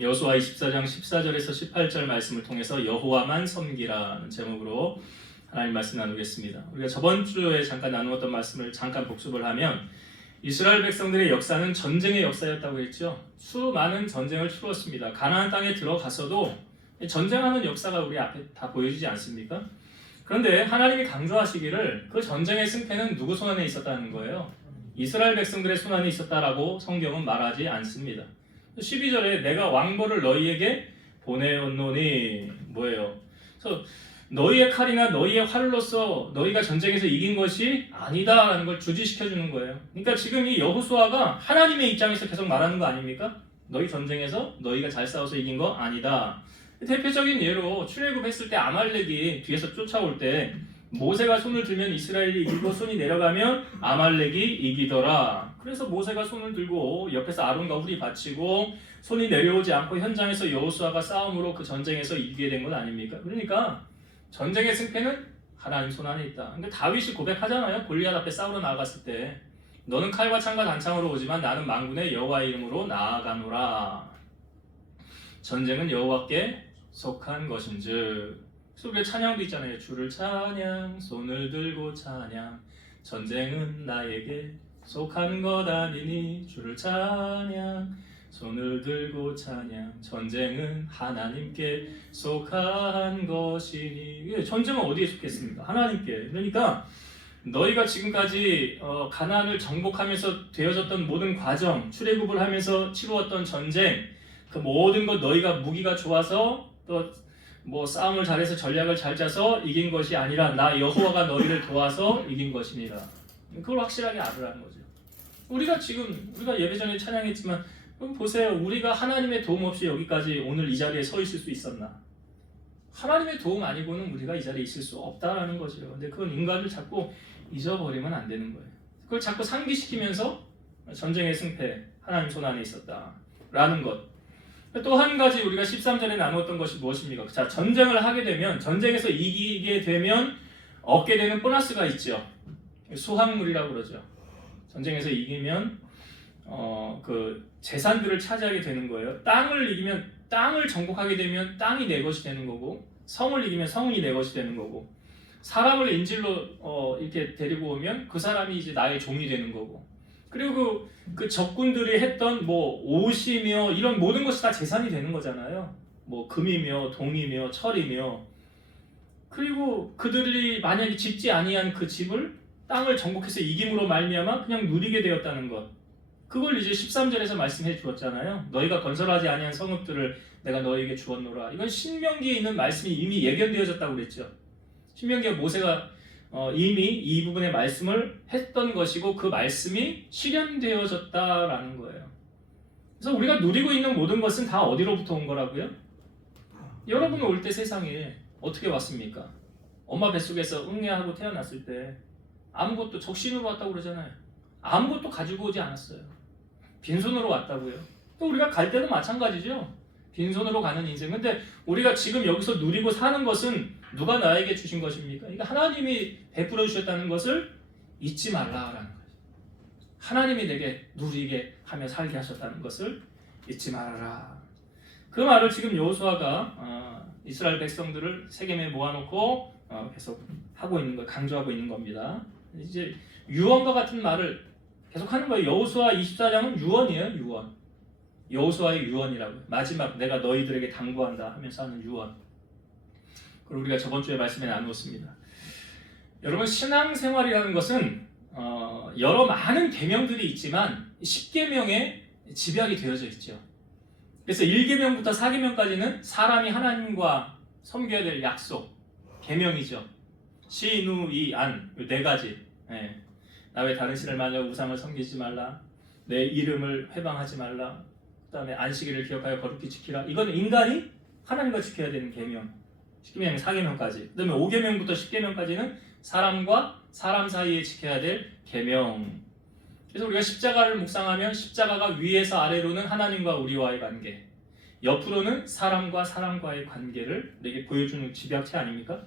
여호수아 24장 14절에서 18절 말씀을 통해서 여호와만 섬기라는 제목으로 하나님 말씀 나누겠습니다. 우리가 저번 주에 잠깐 나누었던 말씀을 잠깐 복습을 하면 이스라엘 백성들의 역사는 전쟁의 역사였다고 했죠. 수많은 전쟁을 치루었습니다. 가나안 땅에 들어가서도 전쟁하는 역사가 우리 앞에 다 보여지지 않습니까? 그런데 하나님이 강조하시기를 그 전쟁의 승패는 누구 손 안에 있었다는 거예요. 이스라엘 백성들의 손 안에 있었다라고 성경은 말하지 않습니다. 12절에 내가 왕벌을 너희에게 보내었노니 뭐예요? 그래서 너희의 칼이나 너희의 활로서 너희가 전쟁에서 이긴 것이 아니다라는 걸 주지시켜주는 거예요. 그러니까 지금 이 여호수아가 하나님의 입장에서 계속 말하는 거 아닙니까? 너희 전쟁에서 너희가 잘 싸워서 이긴 거 아니다. 대표적인 예로 출애굽했을 때 아말렉이 뒤에서 쫓아올 때 모세가 손을 들면 이스라엘이 이기고 손이 내려가면 아말렉이 이기더라. 그래서 모세가 손을 들고 옆에서 아론과 훌이 바치고 손이 내려오지 않고 현장에서 여호수아가 싸움으로 그 전쟁에서 이기게 된 것 아닙니까? 그러니까 전쟁의 승패는 하나님 손 안에 있다. 그러니까 다윗이 고백하잖아요. 골리앗 앞에 싸우러 나아갔을 때 너는 칼과 창과 단창으로 오지만 나는 만군의 여호와의 이름으로 나아가노라. 전쟁은 여호와께 속한 것인즉. 그래서 우리가 찬양도 있잖아요. 주를 찬양, 손을 들고 찬양. 전쟁은 나에게 속한 것 아니니 주를 찬양, 손을 들고 찬양. 전쟁은 하나님께 속한 것이니. 전쟁은 어디에 속했습니까? 하나님께. 그러니까 너희가 지금까지 가나안을 정복하면서 되어졌던 모든 과정, 출애굽을 하면서 치루었던 전쟁, 그 모든 것 너희가 무기가 좋아서 또 뭐 싸움을 잘해서 전략을 잘 짜서 이긴 것이 아니라 나 여호와가 너희를 도와서 이긴 것이니라. 그걸 확실하게 알으라는 거죠. 우리가 예배 전에 찬양했지만 그럼 보세요. 우리가 하나님의 도움 없이 여기까지 오늘 이 자리에 서 있을 수 있었나? 하나님의 도움 아니고는 우리가 이 자리에 있을 수 없다라는 거죠. 근데 그건 인간을 자꾸 잊어버리면 안 되는 거예요. 그걸 자꾸 상기시키면서 전쟁의 승패 하나님 손 안에 있었다라는 것. 또 한 가지 우리가 13절에 나누었던 것이 무엇입니까? 자, 전쟁을 하게 되면, 전쟁에서 이기게 되면 얻게 되는 보너스가 있죠. 수확물이라고 그러죠. 전쟁에서 이기면 그 재산들을 차지하게 되는 거예요. 땅을 이기면 땅을 정복하게 되면 땅이 내 것이 되는 거고, 성을 이기면 성이 내 것이 되는 거고, 사람을 인질로 이렇게 데리고 오면 그 사람이 이제 나의 종이 되는 거고, 그리고 그 적군들이 했던 뭐 옷이며 이런 모든 것이 다 재산이 되는 거잖아요. 뭐 금이며 동이며 철이며. 그리고 그들이 만약에 짓지 아니한 그 집을 땅을 정복해서 이김으로 말미암아 그냥 누리게 되었다는 것. 그걸 이제 13절에서 말씀해 주었잖아요. 너희가 건설하지 아니한 성읍들을 내가 너희에게 주었노라. 이건 신명기에 있는 말씀이 이미 예견되어졌다고 그랬죠. 신명기가 모세가 이미 이 부분의 말씀을 했던 것이고 그 말씀이 실현되어졌다라는 거예요. 그래서 우리가 누리고 있는 모든 것은 다 어디로부터 온 거라고요? 여러분 올 때 세상에 어떻게 왔습니까? 엄마 뱃속에서 응애하고 태어났을 때 아무것도 적신으로 왔다고 그러잖아요. 아무것도 가지고 오지 않았어요. 빈손으로 왔다고요. 또 우리가 갈 때도 마찬가지죠. 빈손으로 가는 인생. 근데 우리가 지금 여기서 누리고 사는 것은 누가 나에게 주신 것입니까? 그러니까 하나님이 베풀어 주셨다는 것을 잊지 말라라는 거죠. 하나님이 내게 누리게 하며 살게 하셨다는 것을 잊지 말아라. 그 말을 지금 여호수아가 이스라엘 백성들을 세겜에 모아놓고 계속 하고 있는 거, 강조하고 있는 겁니다. 이제 유언과 같은 말을 계속 하는 거예요. 여호수아 24장은 유언이에요, 유언. 여호수아의 유언이라고요. 마지막 내가 너희들에게 당부한다 하면서 하는 유언. 그리고 우리가 저번 주에 말씀에 나누었습니다. 여러분 신앙생활이라는 것은 여러 많은 계명들이 있지만 10계명에 집약이 되어져 있죠. 그래서 1계명부터 4계명까지는 사람이 하나님과 섬겨야 될 약속, 계명이죠. 시, 누, 이, 안, 네 가지. 나 외 다른 신을 만져 우상을 섬기지 말라. 내 이름을 회방하지 말라. 그 다음에 안식일을 기억하여 거룩히 지키라. 이건 인간이 하나님과 지켜야 되는 계명. 10계명, 4계명까지. 그 다음에 5계명부터 10계명까지는 사람과 사람 사이에 지켜야 될 계명. 그래서 우리가 십자가를 묵상하면 십자가가 위에서 아래로는 하나님과 우리와의 관계, 옆으로는 사람과 사람과의 관계를 우리에게 보여주는 집약체 아닙니까?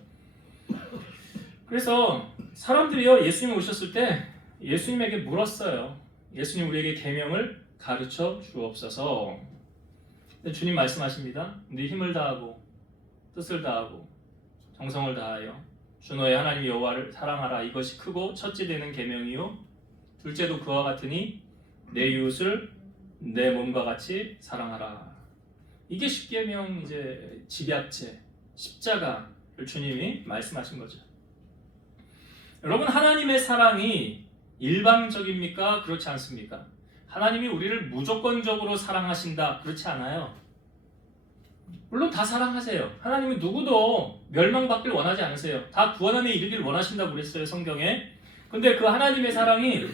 그래서 사람들이요, 예수님 오셨을 때 예수님에게 물었어요. 예수님 우리에게 계명을 가르쳐 주옵소서. 근데 주님 말씀하십니다. 네 힘을 다하고 뜻을 다하고 정성을 다하여 주 너의 하나님 여호와를 사랑하라. 이것이 크고 첫째 되는 계명이요 둘째도 그와 같으니 내 이웃을 내 몸과 같이 사랑하라. 이게 십계명 이제 집약체 십자가를 주님이 말씀하신 거죠. 여러분, 하나님의 사랑이 일방적입니까? 그렇지 않습니까? 하나님이 우리를 무조건적으로 사랑하신다, 그렇지 않아요. 물론 다 사랑하세요. 하나님은 누구도 멸망받길 원하지 않으세요. 다 구원 안에 이르길 원하신다고 그랬어요, 성경에. 근데 그 하나님의 사랑이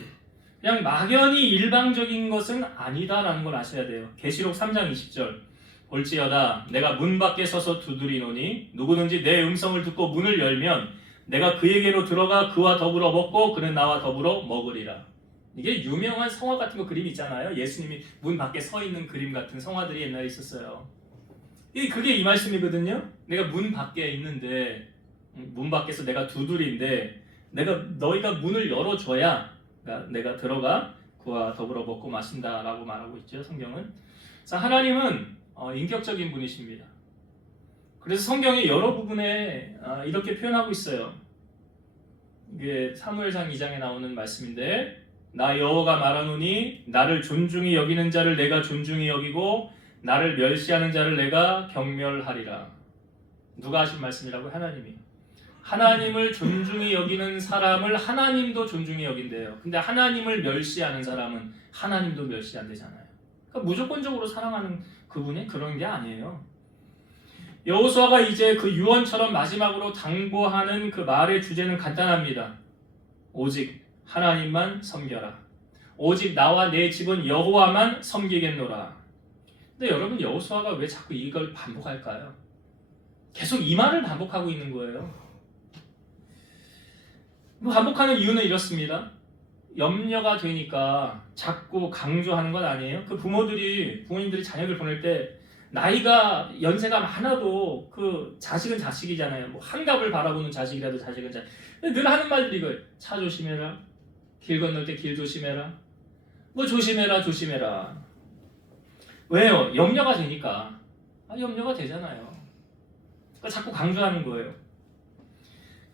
그냥 막연히 일방적인 것은 아니다라는 걸 아셔야 돼요. 계시록 3장 20절 볼지어다 내가 문 밖에 서서 두드리노니 누구든지 내 음성을 듣고 문을 열면 내가 그에게로 들어가 그와 더불어 먹고 그는 나와 더불어 먹으리라. 이게 유명한 성화 같은 거 그림 있잖아요. 예수님이 문 밖에 서 있는 그림 같은 성화들이 옛날에 있었어요. 그게 이 말씀이거든요. 내가 문 밖에 있는데 문 밖에서 내가 두드리인데 너희가 문을 열어줘야 내가 들어가 그와 더불어 먹고 마신다라고 말하고 있죠. 성경은. 자, 하나님은 인격적인 분이십니다. 그래서 성경의 여러 부분에 이렇게 표현하고 있어요. 이게 사무엘상 2장에 나오는 말씀인데 나 여호와가 말하노니 나를 존중히 여기는 자를 내가 존중히 여기고 나를 멸시하는 자를 내가 경멸하리라. 누가 하신 말씀이라고? 하나님이. 하나님을 존중히 여기는 사람을 하나님도 존중히 여긴대요. 근데 하나님을 멸시하는 사람은 하나님도 멸시한대잖아요. 그러니까 무조건적으로 사랑하는 그분이 그런 게 아니에요. 여호수아가 이제 그 유언처럼 마지막으로 당부하는 그 말의 주제는 간단합니다. 오직 하나님만 섬겨라. 오직 나와 내 집은 여호와만 섬기겠노라. 근데 여러분, 여호수아가 왜 자꾸 이걸 반복할까요? 계속 이 말을 반복하고 있는 거예요. 반복하는 이유는 이렇습니다. 염려가 되니까 자꾸 강조하는 건 아니에요. 그 부모님들이 자녀들 보낼 때 나이가 연세가 많아도 그 자식은 자식이잖아요. 뭐 한갑을 바라보는 자식이라도 자식은 자식. 늘 하는 말들이 이거예요. 차 조심해라. 길 건널 때 길 조심해라. 뭐 조심해라. 왜요? 염려가 되니까. 염려가 되잖아요. 그러니까 자꾸 강조하는 거예요.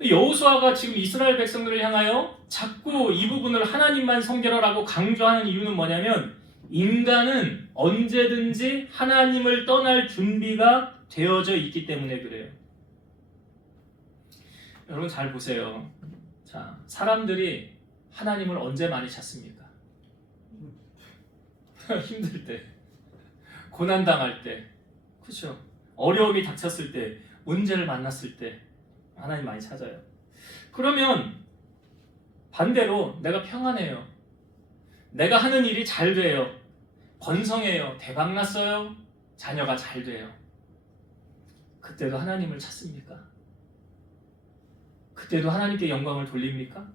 여호수아가 지금 이스라엘 백성들을 향하여 자꾸 이 부분을 하나님만 섬겨라라고 강조하는 이유는 뭐냐면 인간은 언제든지 하나님을 떠날 준비가 되어져 있기 때문에 그래요. 여러분 잘 보세요. 자, 사람들이 하나님을 언제 많이 찾습니까? 힘들 때, 고난당할 때, 그렇죠? 어려움이 닥쳤을 때, 문제를 만났을 때 하나님 많이 찾아요. 그러면 반대로 내가 평안해요. 내가 하는 일이 잘 돼요. 번성해요. 대박났어요. 자녀가 잘 돼요. 그때도 하나님을 찾습니까? 그때도 하나님께 영광을 돌립니까?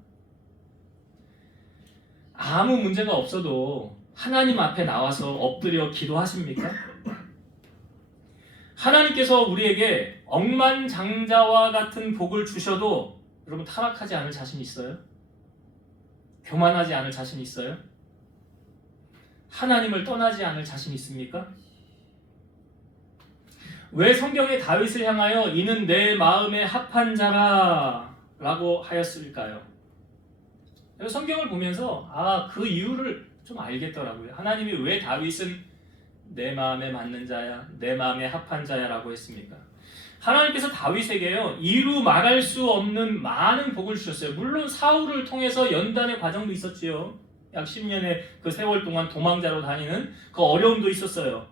아무 문제가 없어도 하나님 앞에 나와서 엎드려 기도하십니까? 하나님께서 우리에게 억만장자와 같은 복을 주셔도 여러분 타락하지 않을 자신 있어요? 교만하지 않을 자신 있어요? 하나님을 떠나지 않을 자신 있습니까? 왜 성경에 다윗을 향하여 이는 내 마음에 합한 자라 라고 하였을까요? 성경을 보면서 그 이유를 좀 알겠더라고요. 하나님이 왜 다윗은 내 마음에 맞는 자야, 내 마음에 합한 자야 라고 했습니까? 하나님께서 다윗에게요 이루 말할 수 없는 많은 복을 주셨어요. 물론 사울을 통해서 연단의 과정도 있었지요. 약 10년의 그 세월 동안 도망자로 다니는 그 어려움도 있었어요.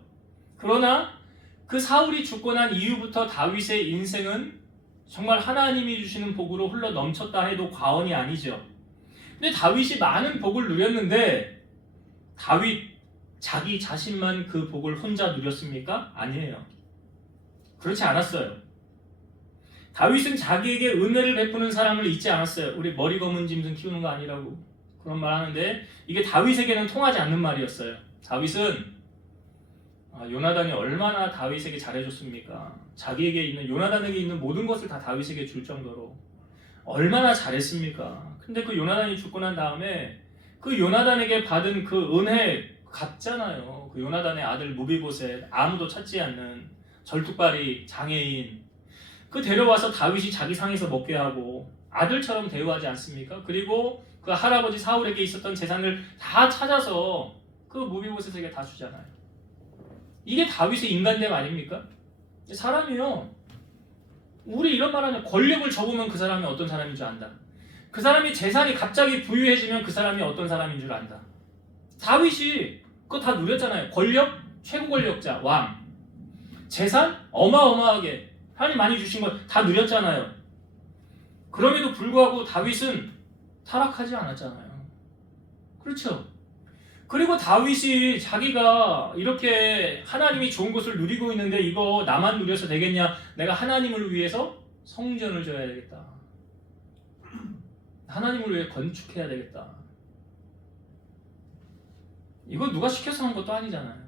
그러나 그 사울이 죽고 난 이후부터 다윗의 인생은 정말 하나님이 주시는 복으로 흘러 넘쳤다 해도 과언이 아니죠. 근데 다윗이 많은 복을 누렸는데 다윗 자기 자신만 그 복을 혼자 누렸습니까? 아니에요. 그렇지 않았어요. 다윗은 자기에게 은혜를 베푸는 사람을 잊지 않았어요. 우리 머리 검은 짐승 키우는 거 아니라고 그런 말 하는데 이게 다윗에게는 통하지 않는 말이었어요. 다윗은 요나단이 얼마나 다윗에게 잘해줬습니까? 자기에게 있는 요나단에게 있는 모든 것을 다 다윗에게 줄 정도로 얼마나 잘했습니까? 근데 그 요나단이 죽고 난 다음에 그 요나단에게 받은 그 은혜 갔잖아요. 그 요나단의 아들 무비보셋, 아무도 찾지 않는 절뚝발이 장애인, 그 데려와서 다윗이 자기 상에서 먹게 하고 아들처럼 대우하지 않습니까? 그리고 그 할아버지 사울에게 있었던 재산을 다 찾아서 그 무비보셋에게 다 주잖아요. 이게 다윗의 인간됨 아닙니까? 사람이요, 우리 이런 말 하면 권력을 접으면 그 사람이 어떤 사람인 줄 안다. 그 사람이 재산이 갑자기 부유해지면 그 사람이 어떤 사람인 줄 안다. 다윗이 그거 다 누렸잖아요. 권력, 최고 권력자, 왕. 재산, 어마어마하게 하나님 많이 주신 거 다 누렸잖아요. 그럼에도 불구하고 다윗은 타락하지 않았잖아요. 그렇죠? 그리고 다윗이 자기가 이렇게 하나님이 좋은 것을 누리고 있는데 이거 나만 누려서 되겠냐? 내가 하나님을 위해서 성전을 져야 되겠다. 하나님을 위해 건축해야 되겠다. 이거 누가 시켜서 한 것도 아니잖아요.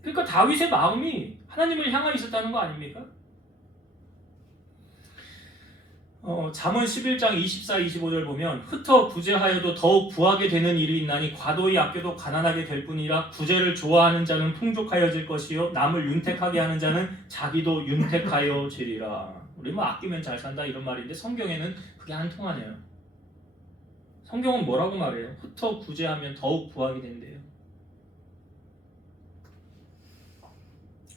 그러니까 다윗의 마음이 하나님을 향하여 있었다는 거 아닙니까? 잠언 11장 24, 25절 보면 흩어 부재하여도 더욱 부하게 되는 일이 있나니 과도히 아껴도 가난하게 될 뿐이라 부재를 좋아하는 자는 풍족하여질 것이요 남을 윤택하게 하는 자는 자기도 윤택하여지리라. 우리 뭐 아끼면 잘 산다 이런 말인데 성경에는 그게 안 통하네요. 성경은 뭐라고 말해요? 흩어 부재하면 더욱 부하게 된대요.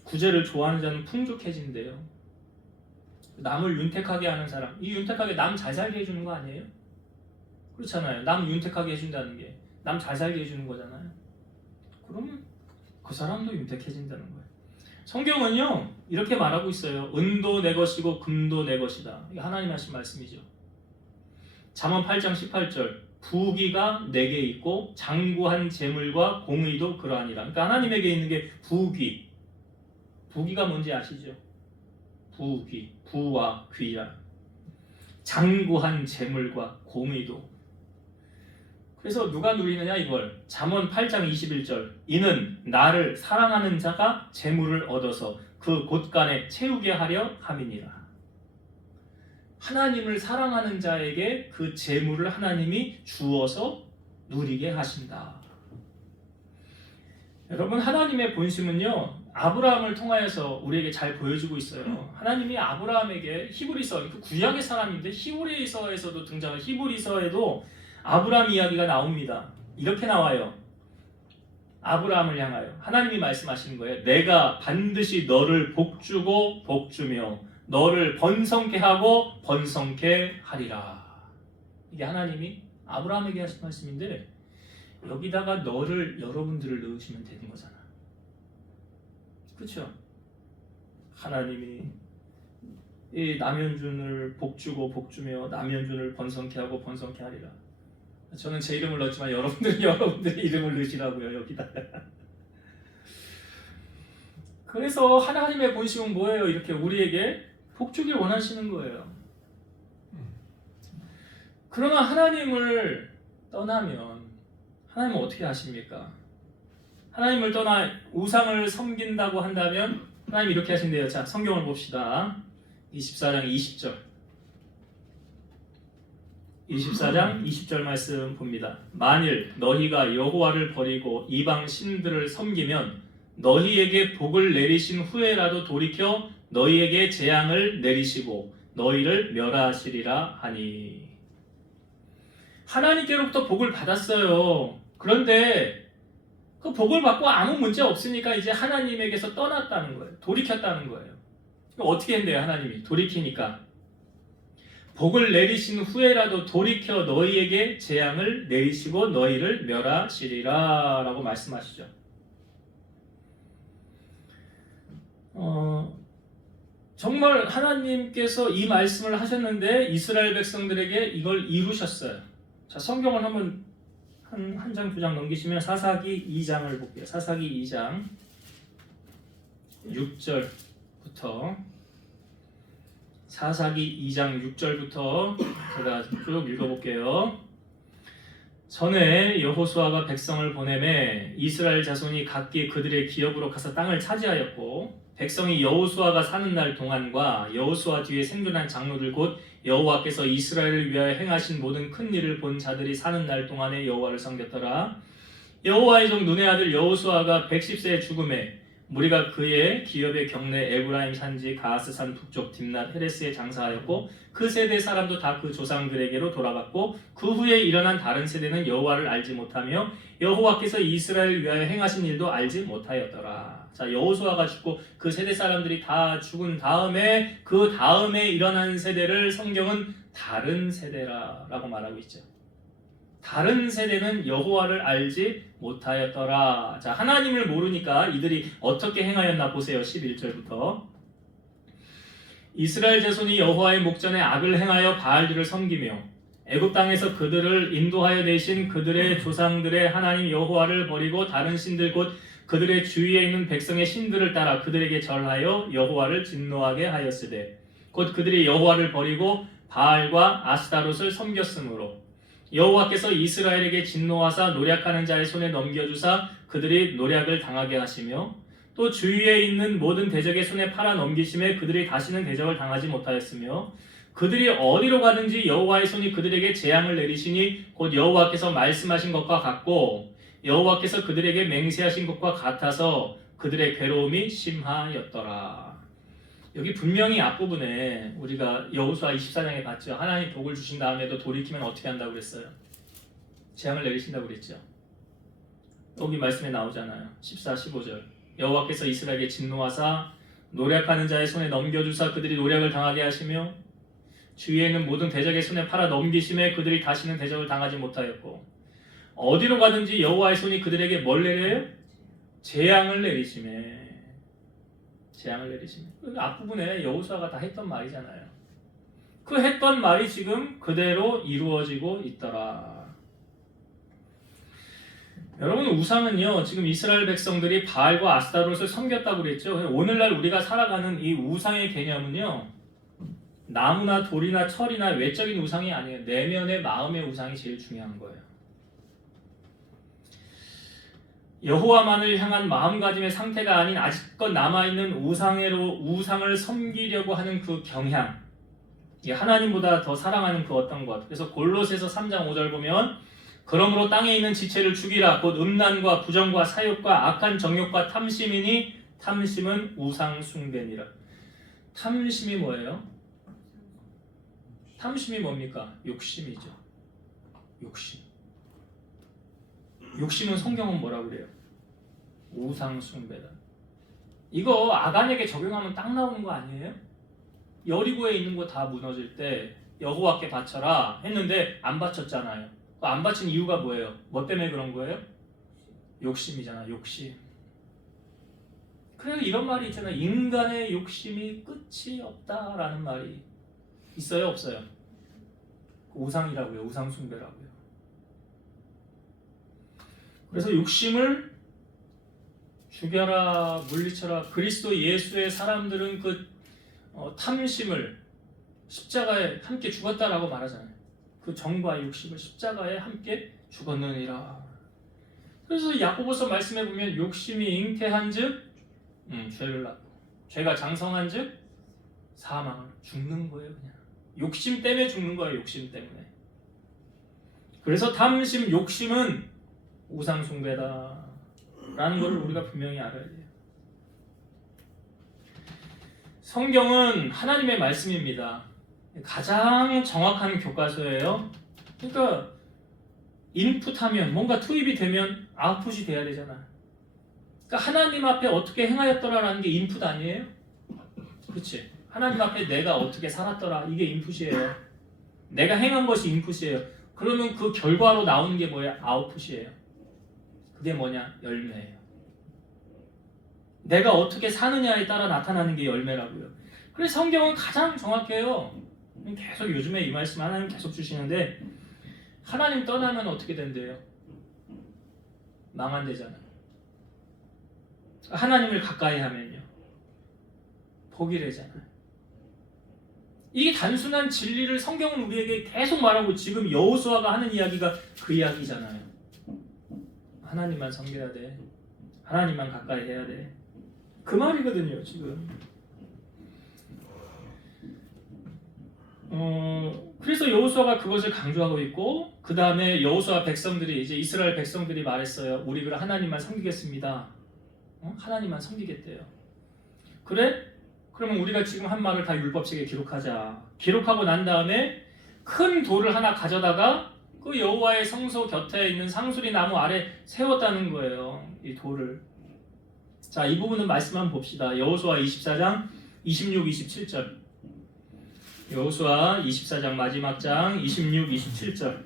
구제를 좋아하는 자는 풍족해진대요. 남을 윤택하게 하는 사람, 이 윤택하게 남 잘 살게 해주는 거 아니에요? 그렇잖아요. 남 윤택하게 해준다는 게 남 잘 살게 해주는 거잖아요. 그러면 그 사람도 윤택해진다는 거예요. 성경은요 이렇게 말하고 있어요. 은도 내 것이고 금도 내 것이다. 이게 하나님 하신 말씀이죠. 잠언 8장 18절 부귀가 내게 있고 장구한 재물과 공의도 그러하니라. 그러니까 하나님에게 있는 게 부귀. 부귀가 뭔지 아시죠? 부귀, 부와 귀라. 장구한 재물과 공의도. 그래서 누가 누리느냐 이걸. 잠언 8장 21절 이는 나를 사랑하는 자가 재물을 얻어서 그 곳간에 채우게 하려 함이니라. 하나님을 사랑하는 자에게 그 재물을 하나님이 주어서 누리게 하신다. 여러분 하나님의 본심은요 아브라함을 통하여서 우리에게 잘 보여주고 있어요. 하나님이 아브라함에게 히브리서, 그 구약의 사람인데 히브리서에서도 등장한 히브리서에도 아브라함 이야기가 나옵니다. 이렇게 나와요. 아브라함을 향하여 하나님이 말씀하시는 거예요. 내가 반드시 너를 복주고 복주며 너를 번성케 하고 번성케 하리라. 이게 하나님이 아브라함에게 하신 말씀인데 여기다가 너를 여러분들을 넣으시면 되는 거잖아. 그렇죠? 하나님이 이 남현준을 복주고 복주며 남현준을 번성케 하고 번성케 하리라. 저는 제 이름을 넣었지만 여러분들이 여러분들의 이름을 넣으시라고요 여기다가. 그래서 하나님의 본심은 뭐예요? 이렇게 우리에게 복주길 원하시는 거예요. 그러나 하나님을 떠나면 하나님은 어떻게 하십니까? 하나님을 떠나 우상을 섬긴다고 한다면 하나님 이렇게 하신대요. 자, 성경을 봅시다. 24장 20절 24장 20절 말씀 봅니다. 만일 너희가 여호와를 버리고 이방 신들을 섬기면 너희에게 복을 내리신 후에라도 돌이켜 너희에게 재앙을 내리시고 너희를 멸하시리라 하니. 하나님께로부터 복을 받았어요. 그런데 그 복을 받고 아무 문제 없으니까 이제 하나님에게서 떠났다는 거예요. 돌이켰다는 거예요. 어떻게 했는데요? 하나님이 돌이키니까 복을 내리신 후에라도 돌이켜 너희에게 재앙을 내리시고 너희를 멸하시리라 라고 말씀하시죠. 정말 하나님께서 이 말씀을 하셨는데 이스라엘 백성들에게 이걸 이루셨어요. 자, 성경을 한번 한 장, 두 장 넘기시면 사사기 2장을 볼게요. 사사기 2장 6절부터 사사기 2장 6절부터 제가 쭉 읽어볼게요. 전에 여호수아가 백성을 보내매 이스라엘 자손이 각기 그들의 기업으로 가서 땅을 차지하였고 백성이 여호수아가 사는 날 동안과 여호수아 뒤에 생존한 장로들 곧 여호와께서 이스라엘을 위하여 행하신 모든 큰 일을 본 자들이 사는 날 동안에 여호와를 섬겼더라. 여호와의 종 눈의 아들 여호수아가 110세의 죽음에 무리가 그의 기업의 경내 에브라임 산지 가하스산 북쪽 딥낫 헤레스에 장사하였고 그 세대 사람도 다 그 조상들에게로 돌아갔고 그 후에 일어난 다른 세대는 여호와를 알지 못하며 여호와께서 이스라엘을 위하여 행하신 일도 알지 못하였더라. 자, 여호수아가 죽고 그 세대 사람들이 다 죽은 다음에 그 다음에 일어난 세대를 성경은 다른 세대라라고 말하고 있죠. 다른 세대는 여호와를 알지 못하였더라. 자, 하나님을 모르니까 이들이 어떻게 행하였나 보세요. 11절부터. 이스라엘 자손이 여호와의 목전에 악을 행하여 바알들을 섬기며 애굽 땅에서 그들을 인도하여 내신 그들의 조상들의 하나님 여호와를 버리고 다른 신들 곧 그들의 주위에 있는 백성의 신들을 따라 그들에게 절하여 여호와를 진노하게 하였으되 곧 그들이 여호와를 버리고 바알과 아스타롯을 섬겼으므로 여호와께서 이스라엘에게 진노하사 노략하는 자의 손에 넘겨주사 그들이 노략을 당하게 하시며 또 주위에 있는 모든 대적의 손에 팔아 넘기심에 그들이 다시는 대적을 당하지 못하였으며 그들이 어디로 가든지 여호와의 손이 그들에게 재앙을 내리시니 곧 여호와께서 말씀하신 것과 같고 여호와께서 그들에게 맹세하신 것과 같아서 그들의 괴로움이 심하였더라. 여기 분명히 앞부분에 우리가 여호수아 24장에 봤죠. 하나님 복을 주신 다음에도 돌이키면 어떻게 한다고 그랬어요? 재앙을 내리신다고 그랬죠. 여기 말씀에 나오잖아요. 14, 15절 여호와께서 이스라엘에게 진노하사 노략하는 자의 손에 넘겨주사 그들이 노략을 당하게 하시며 주위에 있는 모든 대적의 손에 팔아 넘기심에 그들이 다시는 대적을 당하지 못하였고 어디로 가든지 여호와의 손이 그들에게 뭘 내려요? 재앙을 내리심에 앞부분에 여호수아가 다 했던 말이잖아요. 그 했던 말이 지금 그대로 이루어지고 있더라. 여러분, 우상은요 지금 이스라엘 백성들이 바알과 아스타롯을 섬겼다고 그랬죠. 오늘날 우리가 살아가는 이 우상의 개념은요 나무나 돌이나 철이나 외적인 우상이 아니에요. 내면의 마음의 우상이 제일 중요한 거예요. 여호와만을 향한 마음가짐의 상태가 아닌 아직껏 남아있는 우상을 섬기려고 하는 그 경향, 하나님보다 더 사랑하는 그 어떤 것. 그래서 골로새서 3장 5절 보면 그러므로 땅에 있는 지체를 죽이라 곧 음란과 부정과 사욕과 악한 정욕과 탐심이니 탐심은 우상 숭배니라. 탐심이 뭐예요? 탐심이 뭡니까? 욕심이죠. 욕심은 성경은 뭐라고 그래요? 우상 숭배다. 이거 아간에게 적용하면 딱 나오는 거 아니에요? 여리고에 있는 거 다 무너질 때 여호와께 바쳐라 했는데 안 바쳤잖아요. 안 바친 이유가 뭐예요? 뭐 때문에 그런 거예요? 욕심이잖아. 욕심. 그래서 이런 말이 있잖아요. 인간의 욕심이 끝이 없다라는 말이 있어요? 없어요? 우상이라고요. 우상 숭배라고요. 그래서 욕심을 죽여라, 물리쳐라. 그리스도 예수의 사람들은 그 탐심을 십자가에 함께 죽었다라고 말하잖아요. 그 정과 욕심을 십자가에 함께 죽었느니라. 그래서 야고보서 말씀해 보면 욕심이 잉태한즉 죄를 낳고 죄가 장성한즉 사망을 죽는 거예요. 그냥 욕심 때문에 죽는 거예요. 욕심 때문에. 그래서 탐심, 욕심은 우상 숭배다 라는 것을 우리가 분명히 알아야 돼요. 성경은 하나님의 말씀입니다. 가장 정확한 교과서예요. 그러니까 인풋하면 뭔가 투입이 되면 아웃풋이 돼야 되잖아. 그러니까 하나님 앞에 어떻게 행하였더라라는 게 인풋 아니에요? 그렇지? 하나님 앞에 내가 어떻게 살았더라 이게 인풋이에요. 내가 행한 것이 인풋이에요. 그러면 그 결과로 나오는 게 뭐예요? 아웃풋이에요. 그게 뭐냐? 열매예요. 내가 어떻게 사느냐에 따라 나타나는 게 열매라고요. 그래서 성경은 가장 정확해요. 계속 요즘에 이 말씀 하나님 계속 주시는데 하나님 떠나면 어떻게 된대요? 망한대잖아요. 하나님을 가까이 하면요 복이래잖아요. 이게 단순한 진리를 성경은 우리에게 계속 말하고 지금 여호수아가 하는 이야기가 그 이야기잖아요. 하나님만 섬겨야 돼. 하나님만 가까이 해야 돼. 그 말이거든요 지금. 그래서 여호수아가 그것을 강조하고 있고, 그 다음에 여호수아 백성들이, 이제 이스라엘 백성들이 말했어요. 우리 그럼 하나님만 섬기겠습니다. 하나님만 섬기겠대요. 그래? 그러면 우리가 지금 한 말을 다 율법책에 기록하자. 기록하고 난 다음에 큰 돌을 하나 가져다가 그 여호와의 성소 곁에 있는 상수리 나무 아래 세웠다는 거예요. 이 돌을. 자, 이 부분은 말씀 한번 봅시다. 여호수아 24장 26, 27절. 여호수아 24장 마지막 장 26, 27절.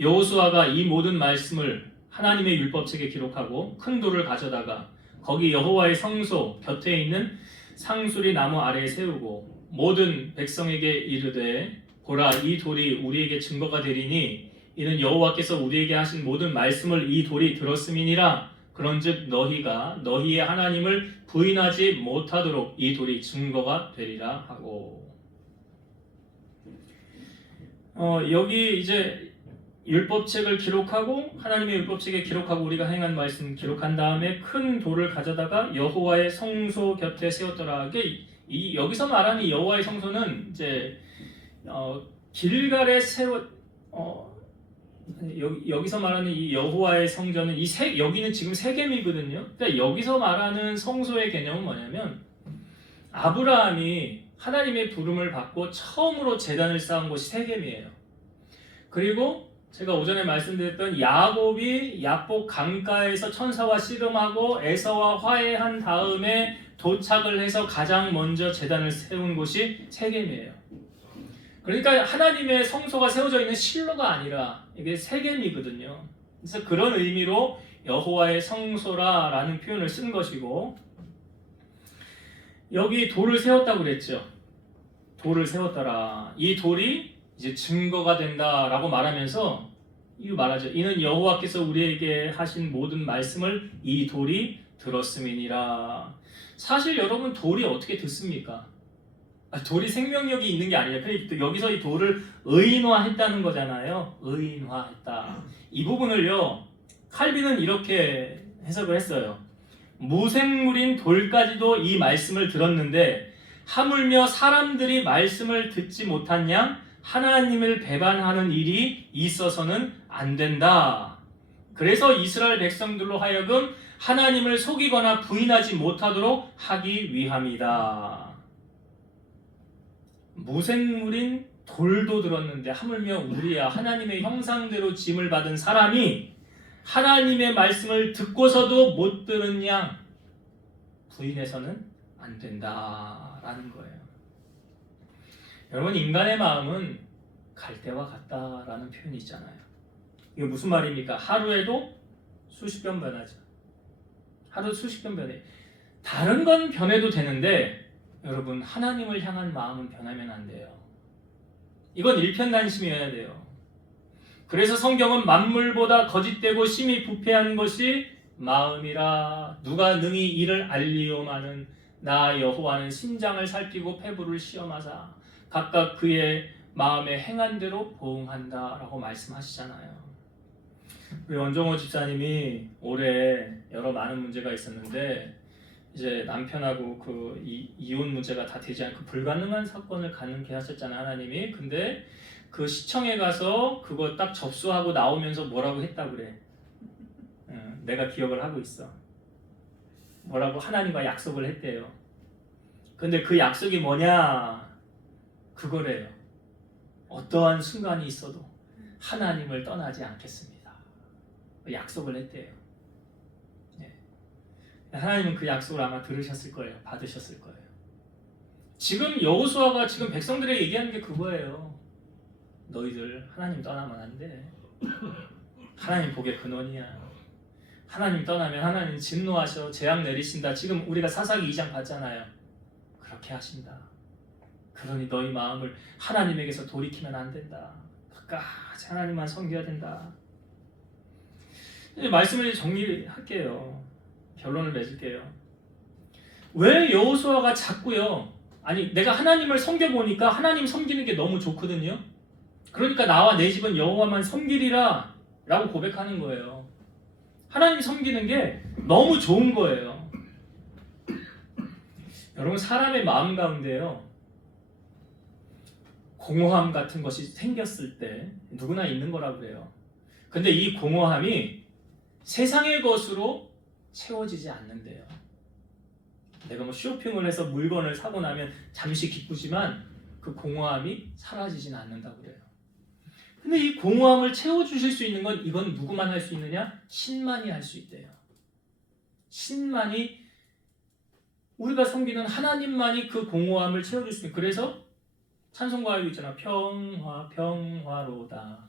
여호수아가 이 모든 말씀을 하나님의 율법책에 기록하고 큰 돌을 가져다가 거기 여호와의 성소 곁에 있는 상수리 나무 아래에 세우고 모든 백성에게 이르되 보라, 이 돌이 우리에게 증거가 되리니 이는 여호와께서 우리에게 하신 모든 말씀을 이 돌이 들었음이니라. 그런즉 너희가 너희의 하나님을 부인하지 못하도록 이 돌이 증거가 되리라 하고. 여기 이제 율법책을 기록하고 하나님의 율법책에 기록하고 우리가 행한 말씀 기록한 다음에 큰 돌을 가져다가 여호와의 성소 곁에 세웠더라. 이 여기서 말하는 여호와의 성소는 이제 길갈에 여기서 말하는 이 여호와의 성전은 여기는 지금 세겜이거든요. 그러니까 여기서 말하는 성소의 개념은 뭐냐면 아브라함이 하나님의 부름을 받고 처음으로 제단을 쌓은 곳이 세겜이에요. 그리고 제가 오전에 말씀드렸던 야곱이 야복 강가에서 천사와 씨름하고 에서와 화해한 다음에 도착을 해서 가장 먼저 제단을 세운 곳이 세겜이에요. 그러니까 하나님의 성소가 세워져 있는 실로가 아니라 이게 세겜이거든요. 그래서 그런 의미로 여호와의 성소라라는 표현을 쓴 것이고, 여기 돌을 세웠다고 그랬죠. 돌을 세웠더라. 이 돌이 이제 증거가 된다라고 말하면서 이거 말하죠. 이는 여호와께서 우리에게 하신 모든 말씀을 이 돌이 들었음이니라. 사실 여러분, 돌이 어떻게 듣습니까? 돌이 생명력이 있는 게 아니라 여기서 이 돌을 의인화했다는 거잖아요. 의인화했다. 이 부분을요, 칼빈은 이렇게 해석을 했어요. 무생물인 돌까지도 이 말씀을 들었는데 하물며 사람들이 말씀을 듣지 못한 양 하나님을 배반하는 일이 있어서는 안 된다. 그래서 이스라엘 백성들로 하여금 하나님을 속이거나 부인하지 못하도록 하기 위함이다. 무생물인 돌도 들었는데 하물며 우리야 하나님의 형상대로 짐을 받은 사람이 하나님의 말씀을 듣고서도 못 들은 양 부인해서는 안 된다라는 거예요. 여러분, 인간의 마음은 갈대와 같다라는 표현이 있잖아요. 이게 무슨 말입니까? 하루에도 수십 번 변하죠. 하루 수십 번 변해. 다른 건 변해도 되는데 여러분, 하나님을 향한 마음은 변하면 안 돼요. 이건 일편단심이어야 돼요. 그래서 성경은 만물보다 거짓되고 심히 부패한 것이 마음이라. 누가 능히 이를 알리오마는 나 여호와는 심장을 살피고 폐부를 시험하사 각각 그의 마음에 행한 대로 보응한다 라고 말씀하시잖아요. 우리 원종호 집사님이 올해 여러 많은 문제가 있었는데 이제 남편하고 그 이혼 문제가 다 되지 않고 불가능한 사건을 가능케 하셨잖아요, 하나님이. 근데 그 시청에 가서 그거 딱 접수하고 나오면서 뭐라고 했다 그래. 내가 기억을 하고 있어. 뭐라고 하나님과 약속을 했대요. 근데 그 약속이 뭐냐? 그거래요. 어떠한 순간이 있어도 하나님을 떠나지 않겠습니다. 약속을 했대요. 하나님은 그 약속을 아마 들으셨을 거예요. 받으셨을 거예요. 지금 여호수아가 지금 백성들에게 얘기하는 게 그거예요. 너희들 하나님 떠나면 안 돼. 하나님 복의 근원이야. 하나님 떠나면 하나님 진노하셔. 재앙 내리신다. 지금 우리가 사사기 2장 봤잖아요. 그렇게 하신다. 그러니 너희 마음을 하나님에게서 돌이키면 안 된다. 끝까지 하나님만 섬겨야 된다. 이제 말씀을 정리할게요. 결론을 맺을게요. 왜 여호수아가 자꾸요, 아니 내가 하나님을 섬겨보니까 하나님 섬기는 게 너무 좋거든요. 그러니까 나와 내 집은 여호와만 섬기리라 라고 고백하는 거예요. 하나님 섬기는 게 너무 좋은 거예요. 여러분, 사람의 마음 가운데요, 공허함 같은 것이 생겼을 때 누구나 있는 거라 그래요. 근데 이 공허함이 세상의 것으로 채워지지 않는데요. 내가 뭐 쇼핑을 해서 물건을 사고 나면 잠시 기쁘지만 그 공허함이 사라지진 않는다고 그래요. 근데 이 공허함을 채워주실 수 있는 건 이건 누구만 할 수 있느냐? 신만이 할 수 있대요. 신만이, 우리가 섬기는 하나님만이 그 공허함을 채워줄 수 있는. 그래서 찬송가에 있잖아. 평화 평화로다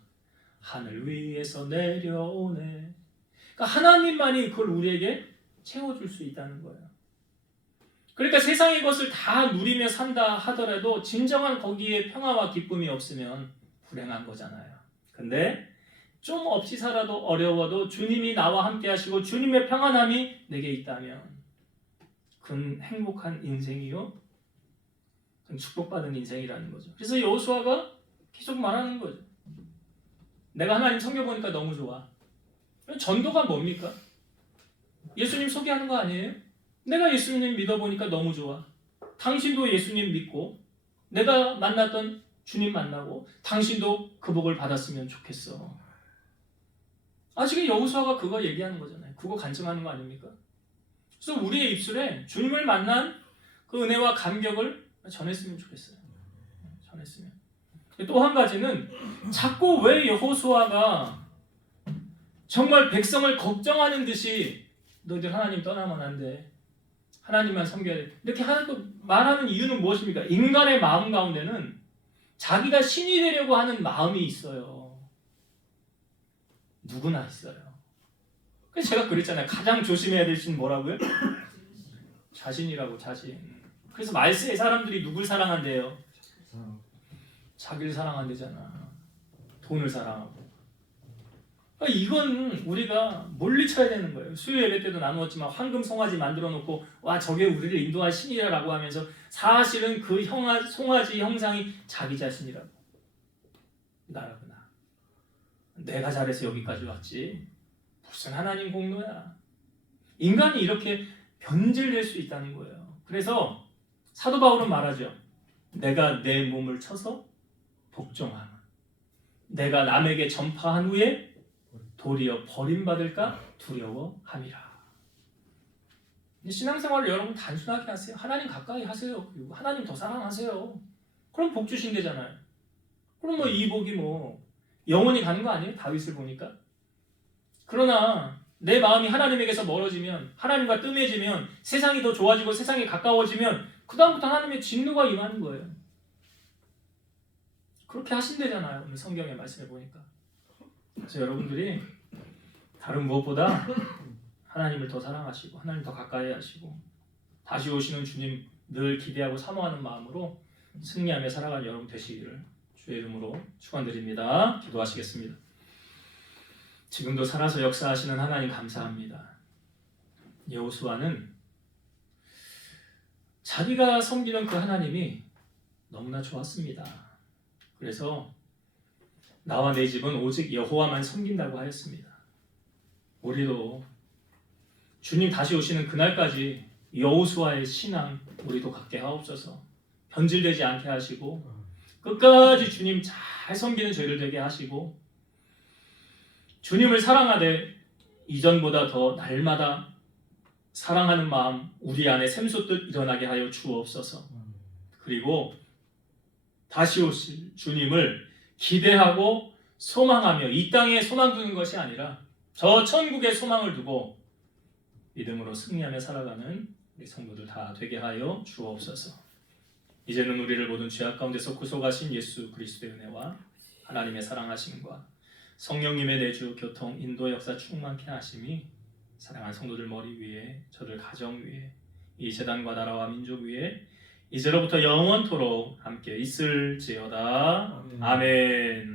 하늘 위에서 내려오네. 그러니까 하나님만이 그걸 우리에게 채워줄 수 있다는 거예요. 그러니까 세상의 것을 다 누리며 산다 하더라도 진정한 거기에 평화와 기쁨이 없으면 불행한 거잖아요. 근데 좀 없이 살아도 어려워도 주님이 나와 함께 하시고 주님의 평안함이 내게 있다면 그건 행복한 인생이요, 그건 축복받은 인생이라는 거죠. 그래서 여호수아가 계속 말하는 거죠. 내가 하나님 섬겨보니까 너무 좋아. 전도가 뭡니까? 예수님 소개하는 거 아니에요? 내가 예수님 믿어보니까 너무 좋아. 당신도 예수님 믿고 내가 만났던 주님 만나고 당신도 그 복을 받았으면 좋겠어. 지금 여호수아가 그거 얘기하는 거잖아요. 그거 간증하는 거 아닙니까? 그래서 우리의 입술에 주님을 만난 그 은혜와 감격을 전했으면 좋겠어요. 전했으면. 또 한 가지는 자꾸 왜 여호수아가 정말 백성을 걱정하는 듯이 너희들 하나님 떠나면 안 돼. 하나님만 섬겨야 돼. 이렇게 말하는 이유는 무엇입니까? 인간의 마음 가운데는 자기가 신이 되려고 하는 마음이 있어요. 누구나 있어요. 그래서 제가 그랬잖아요. 가장 조심해야 될 신은 뭐라고요? 자신이라고, 자신. 그래서 말세의 사람들이 누굴 사랑한대요? 자기를 사랑한대잖아. 돈을 사랑하고. 그러니까 이건 우리가 물리쳐야 되는 거예요. 수요 예배 때도 나누었지만 황금 송아지 만들어 놓고 와 저게 우리를 인도할 신이라고 하면서 사실은 그 송아지 형상이 자기 자신이라고. 나라구나. 내가 잘해서 여기까지 왔지. 무슨 하나님 공로야. 인간이 이렇게 변질될 수 있다는 거예요. 그래서 사도 바울은 말하죠. 내가 내 몸을 쳐서 복종하면 내가 남에게 전파한 후에 도리어 버림받을까 두려워함이라. 신앙생활을 여러분 단순하게 하세요. 하나님 가까이 하세요. 그리고 하나님 더 사랑하세요. 그럼 복 주신대잖아요. 그럼 뭐 이 복이 뭐 영원히 가는 거 아니에요? 다윗을 보니까. 그러나 내 마음이 하나님에게서 멀어지면, 하나님과 뜸해지면, 세상이 더 좋아지고 세상이 가까워지면 그 다음부터 하나님의 진노가 임하는 거예요. 그렇게 하신대잖아요. 오늘 성경의 말씀을 보니까. 그래서 여러분들이 다른 무엇보다 하나님을 더 사랑하시고 하나님 더 가까이 하시고 다시 오시는 주님 늘 기대하고 사모하는 마음으로 승리하며 살아가는 여러분 되시기를 주의 이름으로 축원드립니다. 기도하시겠습니다. 지금도 살아서 역사하시는 하나님 감사합니다. 여호수아는 자기가 섬기는 그 하나님이 너무나 좋았습니다. 그래서 나와 내 집은 오직 여호와만 섬긴다고 하였습니다. 우리도 주님 다시 오시는 그날까지 여호수아의 신앙 우리도 갖게 하옵소서. 변질되지 않게 하시고 끝까지 주님 잘 섬기는 저희들 되게 하시고 주님을 사랑하되 이전보다 더 날마다 사랑하는 마음 우리 안에 샘솟듯 일어나게 하여 주옵소서. 그리고 다시 오실 주님을 기대하고 소망하며 이 땅에 소망 두는 것이 아니라 저 천국에 소망을 두고 믿음으로 승리하며 살아가는 우리 성도들 다 되게 하여 주옵소서. 이제는 우리를 모든 죄악 가운데서 구속하신 예수 그리스도의 은혜와 하나님의 사랑하심과 성령님의 내주 교통 인도 역사 충만케 하심이 사랑하는 성도들 머리 위에 저들 가정 위에 이 제단과 나라와 민족 위에 이제로부터 영원토록 함께 있을지어다. 아멘.